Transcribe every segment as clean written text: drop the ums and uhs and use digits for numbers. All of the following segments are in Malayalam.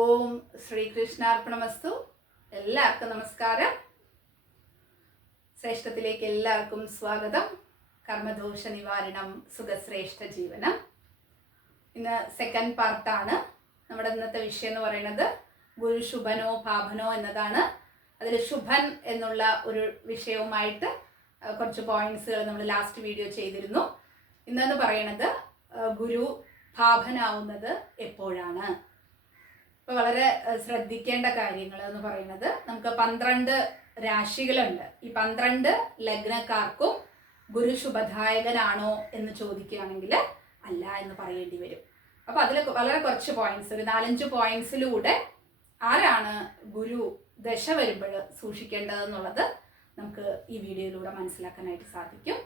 ഓം ശ്രീകൃഷ്ണാർപ്പണമസ്തു. എല്ലാവർക്കും നമസ്കാരം. ശ്രേഷ്ഠത്തിലേക്ക് എല്ലാവർക്കും സ്വാഗതം. കർമ്മദോഷ നിവാരണം, സുഖശ്രേഷ്ഠ ജീവനം. ഇന്ന് സെക്കൻഡ് പാർട്ടാണ്. നമ്മുടെ ഇന്നത്തെ വിഷയം എന്ന് പറയുന്നത് ഗുരു ശുഭനോ പാപനോ എന്നതാണ്. അതിൽ ശുഭൻ എന്നുള്ള ഒരു വിഷയവുമായിട്ട് കുറച്ച് പോയിന്റ്സുകൾ നമ്മൾ ലാസ്റ്റ് വീഡിയോ ചെയ്തിരുന്നു. ഇന്നെന്ന് പറയുന്നത് ഗുരു പാപനാവുന്നത് എപ്പോഴാണ്. ഇപ്പോൾ വളരെ ശ്രദ്ധിക്കേണ്ട കാര്യങ്ങൾ എന്ന് പറയുന്നത്, നമുക്ക് 12 രാശികളുണ്ട്. ഈ 12 ലഗ്നക്കാർക്കും ഗുരു ശുഭദായകനാണോ എന്ന് ചോദിക്കുകയാണെങ്കിൽ അല്ല എന്ന് പറയേണ്ടി വരും. അപ്പോൾ അതിൽ വളരെ കുറച്ച് പോയിന്റ്സ്, ഒരു 4-5 പോയിന്റ്സിലൂടെ ആരാണ് ഗുരു ദശ വരുമ്പോൾ സൂക്ഷിക്കേണ്ടതെന്നുള്ളത് നമുക്ക് ഈ വീഡിയോയിലൂടെ മനസ്സിലാക്കാനായിട്ട് സാധിക്കും.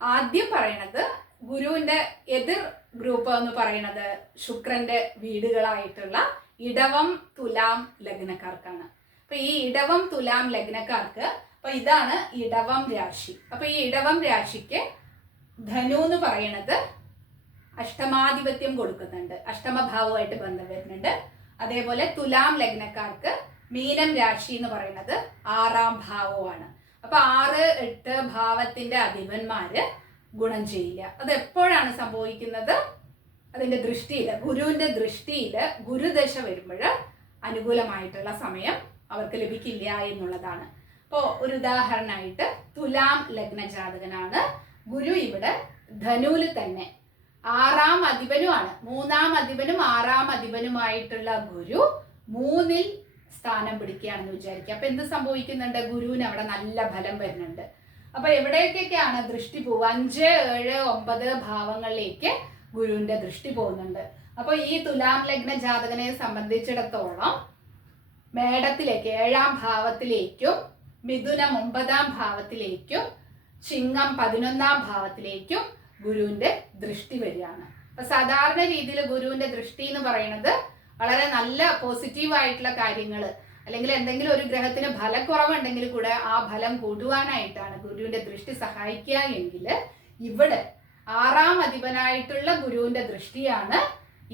ആദ്യം പറയണത് ഗുരുവിൻ്റെ എതിർ ഗ്രൂപ്പ് എന്ന് പറയുന്നത് ശുക്രന്റെ വീടുകളായിട്ടുള്ള ഇടവം തുലാം ലഗ്നക്കാർക്കാണ്. അപ്പൊ ഈ ഇടവം തുലാം ലഗ്നക്കാർക്ക്, അപ്പൊ ഇതാണ് ഇടവം രാശി. അപ്പൊ ഈ ഇടവം രാശിക്ക് ധനു എന്ന് പറയണത് അഷ്ടമാധിപത്യം കൊടുക്കുന്നുണ്ട്, അഷ്ടമഭാവമായിട്ട് ബന്ധം വരുന്നുണ്ട്. അതേപോലെ തുലാം ലഗ്നക്കാർക്ക് മീനം രാശി എന്ന് പറയുന്നത് 6ാം ഭാവമാണ്. അപ്പൊ 6, 8 ഭാവത്തിന്റെ അധിപന്മാര് ഗുണം ചെയ്യില്ല. അത് എപ്പോഴാണ് സംഭവിക്കുന്നത്? അതിന്റെ ദൃഷ്ടിയിൽ, ഗുരുവിന്റെ ദൃഷ്ടിയിൽ ഗുരുദശ വരുമ്പോൾ അനുകൂലമായിട്ടുള്ള സമയം അവർക്ക് ലഭിക്കില്ല എന്നുള്ളതാണ്. അപ്പോൾ ഒരു ഉദാഹരണമായിട്ട് തുലാം ലഗ്ന ജാതകനാണ്. ഗുരു ഇവിടെ ധനുവിൽ തന്നെ 6ാം അധിപനുമാണ്. 3ാം അധിപനും 6ാം അധിപനുമായിട്ടുള്ള ഗുരു 3ൽ സ്ഥാനം പിടിക്കുകയാണെന്ന് വിചാരിക്കുക. അപ്പൊ എന്ത് സംഭവിക്കുന്നുണ്ട്? ഗുരുവിന് അവിടെ നല്ല ഫലം വരുന്നുണ്ട്. അപ്പൊ എവിടേക്കൊക്കെയാണ് ദൃഷ്ടി പോവുക? 5, 7, 9 ഭാവങ്ങളിലേക്ക് ഗുരുവിന്റെ ദൃഷ്ടി പോകുന്നുണ്ട്. അപ്പൊ ഈ തുലാം ലഗ്ന ജാതകനെ സംബന്ധിച്ചിടത്തോളം മേടത്തിലേക്ക് 7ാം ഭാവത്തിലേക്കും, മിഥുനം 9ാം ഭാവത്തിലേക്കും, ചിങ്ങം 11ാം ഭാവത്തിലേക്കും ഗുരുവിന്റെ ദൃഷ്ടി വരികയാണ്. അപ്പൊ സാധാരണ രീതിയിൽ ഗുരുവിന്റെ ദൃഷ്ടി എന്ന് പറയുന്നത് വളരെ നല്ല പോസിറ്റീവായിട്ടുള്ള കാര്യങ്ങൾ, അല്ലെങ്കിൽ എന്തെങ്കിലും ഒരു ഗ്രഹത്തിന് ഫലക്കുറവുണ്ടെങ്കിൽ കൂടെ ആ ഫലം കൂട്ടുവാനായിട്ടാണ് ഗുരുവിന്റെ ദൃഷ്ടി സഹായിക്കുക എങ്കിൽ, ഇവിടെ 6ാം അധിപനായിട്ടുള്ള ഗുരുവിന്റെ ദൃഷ്ടിയാണ്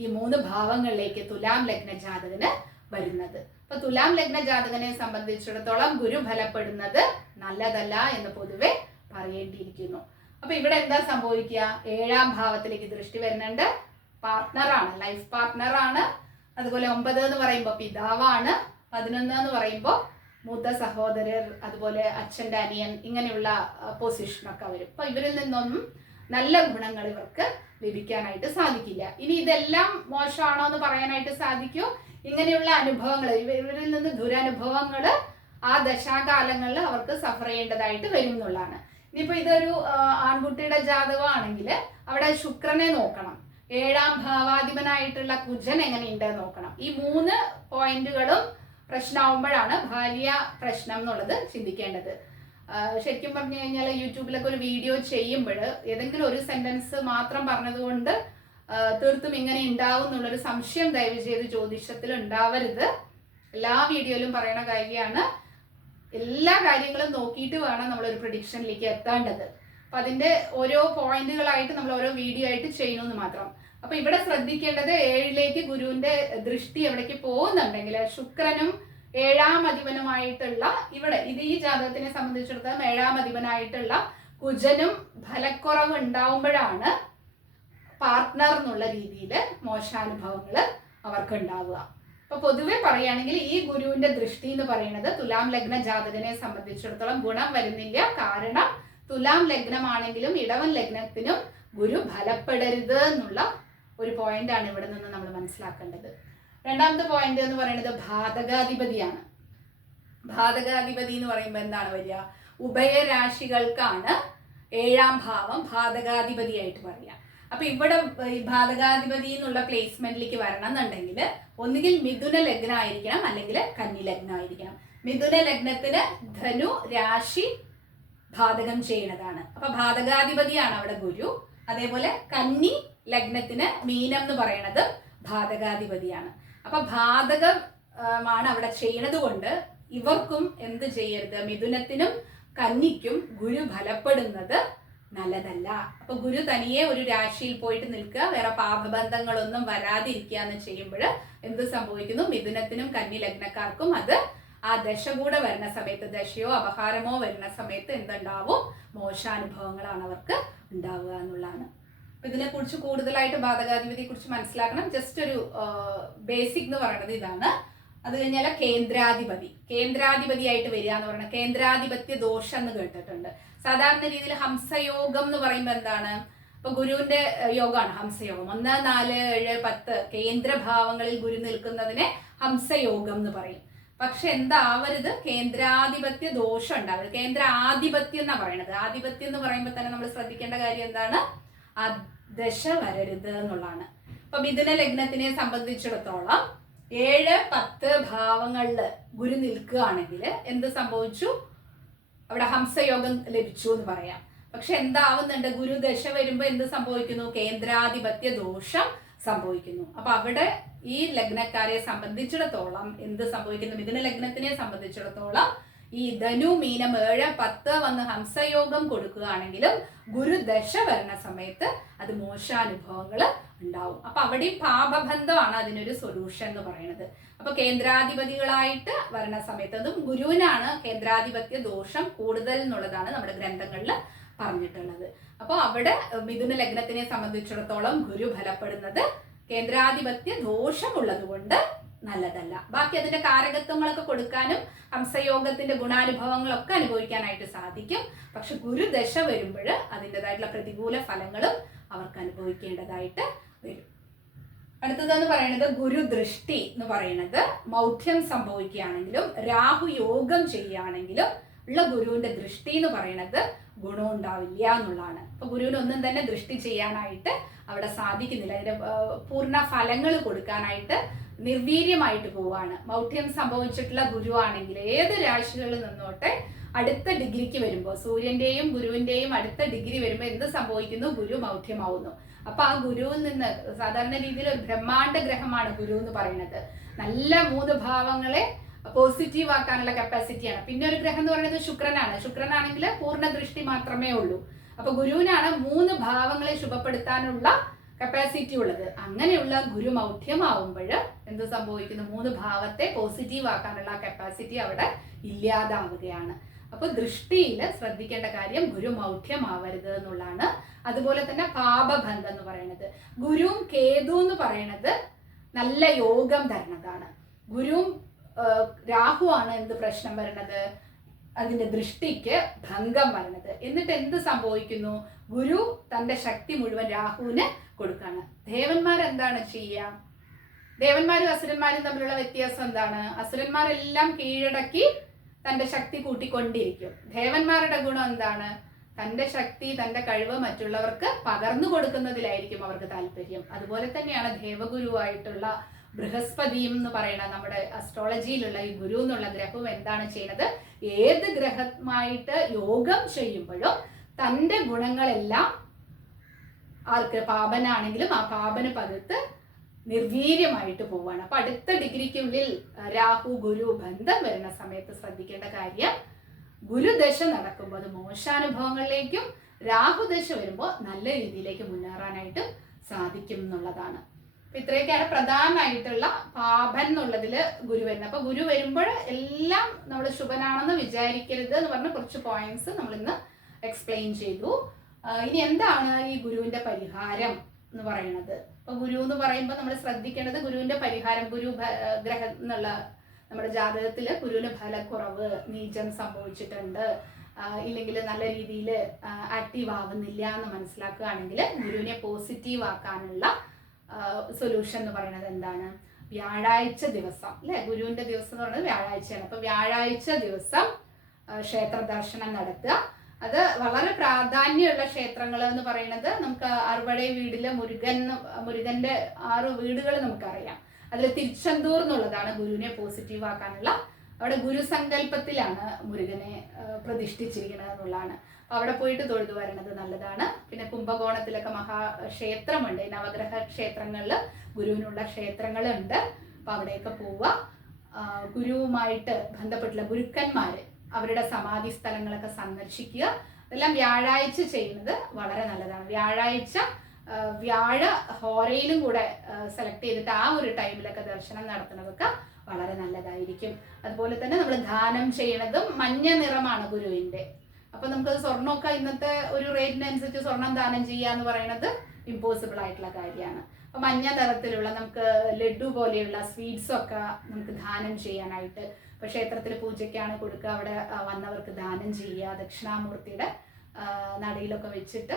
ഈ 3 ഭാവങ്ങളിലേക്ക് തുലാം ലഗ്ന ജാതകന് വരുന്നത്. അപ്പൊ തുലാം ലഗ്ന ജാതകനെ സംബന്ധിച്ചിടത്തോളം ഗുരു ഫലപ്പെടുന്നത് നല്ലതല്ല എന്ന് പൊതുവെ പറയേണ്ടിയിരിക്കുന്നു. അപ്പൊ ഇവിടെ എന്താ സംഭവിക്കുക? 7ാം ഭാവത്തിലേക്ക് ദൃഷ്ടി വരുന്നുണ്ട്. പാർട്ട്ണറാണ്, ലൈഫ് പാർട്ട്ണറാണ്. അതുപോലെ 9 എന്ന് പറയുമ്പോൾ പിതാവാണ്. 11 എന്ന് പറയുമ്പോൾ മൂത്ത സഹോദരർ, അതുപോലെ അച്ഛൻ്റെ അനിയൻ, ഇങ്ങനെയുള്ള പൊസിഷനൊക്കെ വരും. അപ്പൊ ഇവരിൽ നിന്നൊന്നും നല്ല ഗുണങ്ങൾ ഇവർക്ക് ലഭിക്കാനായിട്ട് സാധിക്കില്ല. ഇനി ഇതെല്ലാം മോശമാണോ എന്ന് പറയാനായിട്ട് സാധിക്കുമോ? ഇങ്ങനെയുള്ള അനുഭവങ്ങൾ, ഇവരിൽ നിന്ന് ദുരനുഭവങ്ങൾ ആ ദശാകാലങ്ങളിൽ അവർക്ക് സഫർ ചെയ്യേണ്ടതായിട്ട് വരും എന്നുള്ളതാണ്. ഇനിയിപ്പോൾ ഇതൊരു ആൺകുട്ടിയുടെ ജാതകമാണെങ്കിൽ അവിടെ ശുക്രനെ നോക്കണം, 7ാം ഭാവാധിപനായിട്ടുള്ള കുജൻ എങ്ങനെയുണ്ട് നോക്കണം. ഈ 3 പോയിന്റുകളും പ്രശ്നമാകുമ്പോഴാണ് ഭാര്യ പ്രശ്നം എന്നുള്ളത് ചിന്തിക്കേണ്ടത്. ശരിക്കും പറഞ്ഞു കഴിഞ്ഞാൽ യൂട്യൂബിലൊക്കെ ഒരു വീഡിയോ ചെയ്യുമ്പോൾ ഏതെങ്കിലും ഒരു സെന്റൻസ് മാത്രം പറഞ്ഞതുകൊണ്ട് തീർത്തും ഇങ്ങനെ ഉണ്ടാവും എന്നുള്ളൊരു സംശയം ദയവ് ചെയ്ത് ജ്യോതിഷത്തിൽ ഉണ്ടാവരുത്. എല്ലാ വീഡിയോയിലും പറയുന്ന കാര്യമാണ്. എല്ലാ കാര്യങ്ങളും നോക്കിയിട്ട് വേണം നമ്മളൊരു പ്രഡിക്ഷനിലേക്ക് എത്തേണ്ടത്. അപ്പം അതിൻ്റെ ഓരോ പോയിന്റുകളായിട്ട് നമ്മൾ ഓരോ വീഡിയോ ആയിട്ട് ചെയ്യണമെന്ന് മാത്രം. അപ്പം ഇവിടെ ശ്രദ്ധിക്കേണ്ടത് 7ലേക്ക് ഗുരുവിൻ്റെ ദൃഷ്ടി എവിടേക്ക് പോകുന്നുണ്ടെങ്കിൽ ശുക്രനും 7ാം അധിപനുമായിട്ടുള്ള, ഇവിടെ ഇത് ഈ ജാതകത്തിനെ സംബന്ധിച്ചിടത്തോളം 7ാം അധിപനായിട്ടുള്ള കുജനും ഫലക്കുറവ് ഉണ്ടാവുമ്പോഴാണ് പാർട്ട്ണർ എന്നുള്ള രീതിയിൽ മോശാനുഭവങ്ങൾ അവർക്ക് ഉണ്ടാവുക. അപ്പൊ പൊതുവെ പറയുകയാണെങ്കിൽ ഈ ഗുരുവിന്റെ ദൃഷ്ടി എന്ന് പറയുന്നത് തുലാം ലഗ്ന ജാതകനെ സംബന്ധിച്ചിടത്തോളം ഗുണം വരുന്നില്ല. കാരണം തുലാം ലഗ്നമാണെങ്കിലും ഇടവൻ ലഗ്നത്തിനും ഗുരു ഫലപ്പെടരുത് എന്നുള്ള ഒരു പോയിന്റാണ് ഇവിടെ നിന്ന് നമ്മൾ മനസ്സിലാക്കേണ്ടത്. രണ്ടാമത്തെ പോയിന്റ് എന്ന് പറയുന്നത് ഭാതകാധിപതിയാണ്. ഭാതകാധിപതി എന്ന് പറയുമ്പോൾ എന്താണ് വരിക? ഉഭയരാശികൾക്കാണ് 7ാം ഭാവം ഭാതകാധിപതിയായിട്ട് പറയുക. അപ്പൊ ഇവിടെ ഈ ഭാതകാധിപതി എന്നുള്ള പ്ലേസ്മെന്റിലേക്ക് വരണം എന്നുണ്ടെങ്കിൽ ഒന്നുകിൽ മിഥുന ലഗ്നം ആയിരിക്കണം, അല്ലെങ്കിൽ കന്നി ലഗ്നം ആയിരിക്കണം. മിഥുന ലഗ്നത്തിന് ധനു രാശി ബാധകം ചെയ്യുന്നതാണ്. അപ്പൊ ഭാതകാധിപതിയാണ് അവിടെ ഗുരു. അതേപോലെ കന്നി ലഗ്നത്തിന് മീനം എന്ന് പറയുന്നത് ഭാതകാധിപതിയാണ്. അപ്പൊ ബാധകമാണ് അവിടെ ചെയ്യണത് കൊണ്ട് ഇവർക്കും എന്ത് ചെയ്യരുത്? മിഥുനത്തിനും കന്നിക്കും ഗുരു ഫലപ്പെടുന്നത് നല്ലതല്ല. അപ്പൊ ഗുരു തനിയെ ഒരു രാശിയിൽ പോയിട്ട് നിൽക്കുക, വേറെ പാപബന്ധങ്ങളൊന്നും വരാതിരിക്കുക എന്ന് ചെയ്യുമ്പോൾ എന്ത് സംഭവിക്കുന്നു? മിഥുനത്തിനും കന്നി ലഗ്നക്കാർക്കും അത് ആ ദശ കൂടെ വരുന്ന സമയത്ത്, ദശയോ അപഹാരമോ വരുന്ന സമയത്ത് എന്തുണ്ടാവും? മോശാനുഭവങ്ങളാണ് അവർക്ക് ഉണ്ടാവുക എന്നുള്ളതാണ്. ഇതിനെക്കുറിച്ച് കൂടുതലായിട്ട് ബാധകാധിപതിയെ കുറിച്ച് മനസ്സിലാക്കണം. ജസ്റ്റ് ഒരു ബേസിക് എന്ന് പറയുന്നത് ഇതാണ്. അത് കഴിഞ്ഞാൽ കേന്ദ്രാധിപതിയായിട്ട് വരിക എന്ന് പറയുന്നത് കേന്ദ്രാധിപത്യ ദോഷം എന്ന് കേട്ടിട്ടുണ്ട്. സാധാരണ രീതിയിൽ ഹംസയോഗം എന്ന് പറയുമ്പോൾ എന്താണ്? ഇപ്പൊ ഗുരുവിന്റെ യോഗമാണ് ഹംസയോഗം. 1, 4, 7, 10 കേന്ദ്രഭാവങ്ങളിൽ ഗുരു നിൽക്കുന്നതിനെ ഹംസയോഗം എന്ന് പറയും. പക്ഷെ എന്താവരുത്? കേന്ദ്രാധിപത്യ ദോഷം ഉണ്ടാവരുത്. കേന്ദ്രാധിപത്യം എന്നാ പറയണത്. ആധിപത്യം എന്ന് പറയുമ്പോൾ തന്നെ നമ്മൾ ശ്രദ്ധിക്കേണ്ട കാര്യം എന്താണ്? ആ ദശ വരരുത് എന്നുള്ളതാണ്. അപ്പൊ മിഥുന ലഗ്നത്തിനെ സംബന്ധിച്ചിടത്തോളം 7, 10 ഭാവങ്ങളിൽ ഗുരു നിൽക്കുകയാണെങ്കിൽ എന്ത് സംഭവിച്ചു? അവിടെ ഹംസയോഗം ലഭിച്ചു എന്ന് പറയാം. പക്ഷെ എന്താവുന്നുണ്ട്? ഗുരുദശ വരുമ്പോൾ എന്ത് സംഭവിക്കുന്നു? കേന്ദ്രാധിപത്യ ദോഷം സംഭവിക്കുന്നു. അപ്പൊ അവിടെ ഈ ലഗ്നക്കാരെ സംബന്ധിച്ചിടത്തോളം എന്ത് സംഭവിക്കുന്നു? മിഥുന ലഗ്നത്തിനെ സംബന്ധിച്ചിടത്തോളം ഈ ധനു, മീനം 7, 10 വന്ന് ഹംസയോഗം കൊടുക്കുകയാണെങ്കിലും ഗുരുദശ വരുന്ന സമയത്ത് അത് മോശാനുഭവങ്ങൾ ഉണ്ടാവും. അപ്പൊ അവിടെ പാപബന്ധമാണ് അതിനൊരു സൊല്യൂഷൻ എന്ന് പറയുന്നത്. അപ്പൊ കേന്ദ്രാധിപതികളായിട്ട് വരുന്ന സമയത്ത്, അതും ഗുരുവിനാണ് കേന്ദ്രാധിപത്യ ദോഷം കൂടുതൽ എന്നുള്ളതാണ് നമ്മുടെ ഗ്രന്ഥങ്ങളിൽ പറഞ്ഞിട്ടുള്ളത്. അപ്പോൾ അവിടെ മിഥുന ലഗ്നത്തിനെ സംബന്ധിച്ചിടത്തോളം ഗുരു ഫലപ്പെടുന്നത് കേന്ദ്രാധിപത്യ ദോഷമുള്ളത് കൊണ്ട് നല്ലതല്ല. ബാക്കി അതിന്റെ കാരകത്വങ്ങളൊക്കെ കൊടുക്കാനും ഹംസയോഗത്തിന്റെ ഗുണാനുഭവങ്ങളൊക്കെ അനുഭവിക്കാനായിട്ട് സാധിക്കും. പക്ഷെ ഗുരുദശ വരുമ്പോൾ അതിൻ്റെതായിട്ടുള്ള പ്രതികൂല ഫലങ്ങളും അവർക്ക് അനുഭവിക്കേണ്ടതായിട്ട് വരും. അടുത്തതെന്ന് പറയുന്നത് ഗുരുദൃഷ്ടി എന്ന് പറയുന്നത് മൗഢ്യം സംഭവിക്കുകയാണെങ്കിലും രാഹു യോഗം ചെയ്യുകയാണെങ്കിലും ഉള്ള ഗുരുവിന്റെ ദൃഷ്ടി എന്ന് പറയുന്നത് ഗുണം ഉണ്ടാവില്ല എന്നുള്ളതാണ്. അപ്പൊ ഗുരുവിനൊന്നും തന്നെ ദൃഷ്ടി ചെയ്യാനായിട്ട് അവിടെ സാധിക്കുന്നില്ല. അതിന്റെ പൂർണ്ണ ഫലങ്ങൾ കൊടുക്കാനായിട്ട് നിർവീര്യമായിട്ട് പോവാണ്. മൗഢ്യം സംഭവിച്ചിട്ടുള്ള ഗുരു ആണെങ്കിൽ ഏത് രാശികളിൽ നിന്നോട്ടെ അടുത്ത ഡിഗ്രിക്ക് വരുമ്പോൾ, സൂര്യന്റെയും ഗുരുവിന്റെയും അടുത്ത ഡിഗ്രി വരുമ്പോൾ എന്ത് സംഭവിക്കുന്നു? ഗുരു മൗഢ്യമാവുന്നു. അപ്പൊ ആ ഗുരുവിൽ നിന്ന്, സാധാരണ രീതിയിൽ ഒരു ബ്രഹ്മാണ്ഡ ഗ്രഹമാണ് ഗുരു എന്ന് പറയുന്നത്. നല്ല 3 ഭാവങ്ങളെ പോസിറ്റീവ് ആക്കാനുള്ള കപ്പാസിറ്റിയാണ്. പിന്നെ ഒരു ഗ്രഹം എന്ന് പറയുന്നത് ശുക്രനാണ്. ശുക്രനാണെങ്കിൽ പൂർണ്ണ ദൃഷ്ടി മാത്രമേ ഉള്ളൂ. അപ്പൊ ഗുരുവിനാണ് 3 ഭാവങ്ങളെ ശുഭപ്പെടുത്താനുള്ള കപ്പാസിറ്റി ഉള്ളത്. അങ്ങനെയുള്ള ഗുരു മൗഢ്യമാവുമ്പോൾ എന്ത് സംഭവിക്കുന്നു? 3 ഭാവത്തെ പോസിറ്റീവ് ആക്കാനുള്ള കപ്പാസിറ്റി അവിടെ ഇല്ലാതാവുകയാണ്. അപ്പൊ ദൃഷ്ടിയിൽ ശ്രദ്ധിക്കേണ്ട കാര്യം ഗുരു മൗഢ്യമാവരുത് എന്നുള്ളതാണ്. അതുപോലെ തന്നെ പാപബന്ധം എന്ന് പറയുന്നത്, ഗുരുവും കേതു എന്ന് പറയുന്നത് നല്ല യോഗം തരുന്നതാണ്. ഗുരുവും രാഹു ആണ് എന്ത് പ്രശ്നം വരുന്നത്? അതിന്റെ ദൃഷ്ടിക്ക് ഭംഗം വരുന്നത്. എന്നിട്ട് എന്ത് സംഭവിക്കുന്നു? ഗുരു തന്റെ ശക്തി മുഴുവൻ രാഹുവിന് കൊടുക്കാണ്. ദേവന്മാരെന്താണ് ചെയ്യുക? ദേവന്മാരും അസുരന്മാരും തമ്മിലുള്ള വ്യത്യാസം എന്താണ്? അസുരന്മാരെല്ലാം കീഴടക്കി തന്റെ ശക്തി കൂട്ടിക്കൊണ്ടിരിക്കും. ദേവന്മാരുടെ ഗുണം എന്താണ്? തന്റെ ശക്തി, തന്റെ കഴിവ് മറ്റുള്ളവർക്ക് പകർന്നു കൊടുക്കുന്നതിലായിരിക്കും അവർക്ക് താല്പര്യം. അതുപോലെ തന്നെയാണ് ദേവഗുരുവായിട്ടുള്ള ബൃഹസ്പതിയും എന്ന് പറയുന്ന നമ്മുടെ അസ്ട്രോളജിയിലുള്ള ഈ ഗുരു എന്നുള്ള ഗ്രഹവും എന്താണ് ചെയ്യുന്നത്? ഏത് ഗ്രഹമായിട്ട് യോഗം ചെയ്യുമ്പോഴും തൻ്റെ ഗുണങ്ങളെല്ലാം ആർക്ക്, പാപനാണെങ്കിലും ആ പാപന് പകർത്ത് നിർവീര്യമായിട്ട് പോവാണ്. അപ്പൊ അടുത്ത ഡിഗ്രിക്കുള്ളിൽ രാഹു ഗുരു ബന്ധം വരുന്ന സമയത്ത് ശ്രദ്ധിക്കേണ്ട കാര്യം, ഗുരുദശ നടക്കുമ്പോൾ അത് മോശാനുഭവങ്ങളിലേക്കും രാഹുദശ വരുമ്പോൾ നല്ല രീതിയിലേക്ക് മുന്നേറാനായിട്ട് സാധിക്കും എന്നുള്ളതാണ്. അപ്പൊ ഇത്രയൊക്കെയാണ് പ്രധാനമായിട്ടുള്ള പാപൻ എന്നുള്ളതിൽ ഗുരു വരുന്നത്. അപ്പൊ ഗുരു വരുമ്പോൾ എല്ലാം നമ്മൾ ശുഭനാണെന്ന് വിചാരിക്കരുത് എന്ന് പറഞ്ഞ കുറച്ച് പോയിന്റ്സ് നമ്മൾ ഇന്ന് എക്സ്പ്ലെയിൻ ചെയ്തു. ഇനി എന്താണ് ഈ ഗുരുവിന്റെ പരിഹാരം എന്ന് പറയുന്നത്? അപ്പൊ ഗുരു എന്ന് പറയുമ്പോൾ നമ്മൾ ശ്രദ്ധിക്കേണ്ടത് ഗുരുവിന്റെ പരിഹാരം, ഗുരു ഗ്രഹം എന്നുള്ള നമ്മുടെ ജാതകത്തിൽ ഗുരുവിന് ഫലക്കുറവ്, നീചം സംഭവിച്ചിട്ടുണ്ട്, ഇല്ലെങ്കിൽ നല്ല രീതിയിൽ ആക്റ്റീവ് ആവുന്നില്ല എന്ന് മനസ്സിലാക്കുകയാണെങ്കിൽ ഗുരുവിനെ പോസിറ്റീവ് ആക്കാനുള്ള സൊല്യൂഷൻ എന്ന് പറയുന്നത് എന്താണ്? വ്യാഴാഴ്ച ദിവസം അല്ലെ, ഗുരുവിന്റെ ദിവസം എന്ന് പറയുന്നത് വ്യാഴാഴ്ചയാണ്. അപ്പൊ വ്യാഴാഴ്ച ദിവസം ക്ഷേത്ര ദർശനം നടത്തുക. അത് വളരെ പ്രാധാന്യമുള്ള ക്ഷേത്രങ്ങൾ എന്ന് പറയുന്നത് നമുക്ക് അറുപടേ വീടിലെ മുരുകന്റെ 6 വീടുകൾ നമുക്കറിയാം. അതിൽ തിരുച്ചെന്തൂർ എന്നുള്ളതാണ് ഗുരുവിനെ പോസിറ്റീവ് ആക്കാനുള്ള. അവിടെ ഗുരുസങ്കല്പത്തിലാണ് മുരുകനെ പ്രതിഷ്ഠിച്ചിരിക്കുന്നത് എന്നുള്ളതാണ്. അപ്പൊ അവിടെ പോയിട്ട് തൊഴുതു വരണത് നല്ലതാണ്. പിന്നെ കുംഭകോണത്തിലൊക്കെ മഹാക്ഷേത്രമുണ്ട്, നവഗ്രഹ ക്ഷേത്രങ്ങളിൽ ഗുരുവിനുള്ള ക്ഷേത്രങ്ങളുണ്ട്. അപ്പൊ അവിടെയൊക്കെ പോവുക. ഗുരുവുമായിട്ട് ബന്ധപ്പെട്ടുള്ള ഗുരുക്കന്മാര് അവരുടെ സമാധി സ്ഥലങ്ങളൊക്കെ സന്ദർശിക്കുക. ഇതെല്ലാം വ്യാഴാഴ്ച ചെയ്യുന്നത് വളരെ നല്ലതാണ്. വ്യാഴാഴ്ച വ്യാഴ ഹോരയിലും കൂടെ സെലക്ട് ചെയ്തിട്ട് ആ ഒരു ടൈമിലൊക്കെ ദർശനം നടത്തുന്നതൊക്കെ വളരെ നല്ലതായിരിക്കും. അതുപോലെ തന്നെ നമ്മൾ ദാനം ചെയ്യണതും മഞ്ഞ നിറമാണ് ഗുരുവിൻ്റെ. അപ്പൊ നമുക്ക് സ്വർണ്ണമൊക്കെ ഇന്നത്തെ ഒരു റേറ്റിനനുസരിച്ച് സ്വർണം ദാനം ചെയ്യുക എന്ന് പറയുന്നത് ഇമ്പോസിബിൾ ആയിട്ടുള്ള കാര്യമാണ്. അപ്പൊ മഞ്ഞ നിറത്തിലുള്ള നമുക്ക് ലഡു പോലെയുള്ള സ്വീറ്റ്സ് ഒക്കെ നമുക്ക് ദാനം ചെയ്യാനായിട്ട്, ഇപ്പൊ ക്ഷേത്രത്തിൽ പൂജയ്ക്കാണ് കൊടുക്കുക, അവിടെ വന്നവർക്ക് ദാനം ചെയ്യുക, ദക്ഷിണാമൂർത്തിയുടെ നടയിലൊക്കെ വെച്ചിട്ട്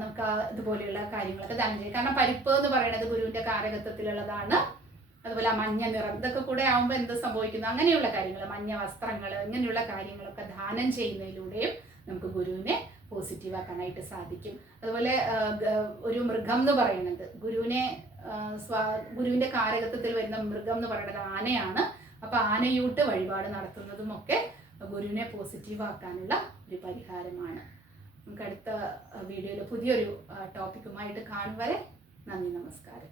നമുക്ക് ഇതുപോലെയുള്ള കാര്യങ്ങളൊക്കെ ദാനം ചെയ്യാം. കാരണം പരിപ്പ് എന്ന് പറയുന്നത് ഗുരുവിന്റെ കാരകത്വത്തിലുള്ളതാണ്. അതുപോലെ ആ മഞ്ഞ നിറം, ഇതൊക്കെ കൂടെ ആകുമ്പോൾ എന്ത് സംഭവിക്കുന്നു, അങ്ങനെയുള്ള കാര്യങ്ങൾ, മഞ്ഞ വസ്ത്രങ്ങൾ, ഇങ്ങനെയുള്ള കാര്യങ്ങളൊക്കെ ദാനം ചെയ്യുന്നതിലൂടെയും നമുക്ക് ഗുരുവിനെ പോസിറ്റീവ് ആക്കാനായിട്ട് സാധിക്കും. അതുപോലെ ഒരു മൃഗം എന്ന് പറയുന്നത് ഗുരുവിന്റെ കാരകത്വത്തിൽ വരുന്ന മൃഗം എന്ന് പറയുന്നത് ആനയാണ്. അപ്പൊ ആനയൂട്ട് വഴിപാട് നടത്തുന്നതും ഒക്കെ ഗുരുവിനെ പോസിറ്റീവ് ആക്കാനുള്ള ഒരു പരിഹാരമാണ്. നമുക്ക് അടുത്ത വീഡിയോയിൽ പുതിയൊരു ടോപ്പിക്കുമായിട്ട് കാണും വരെ നന്ദി, നമസ്കാരം.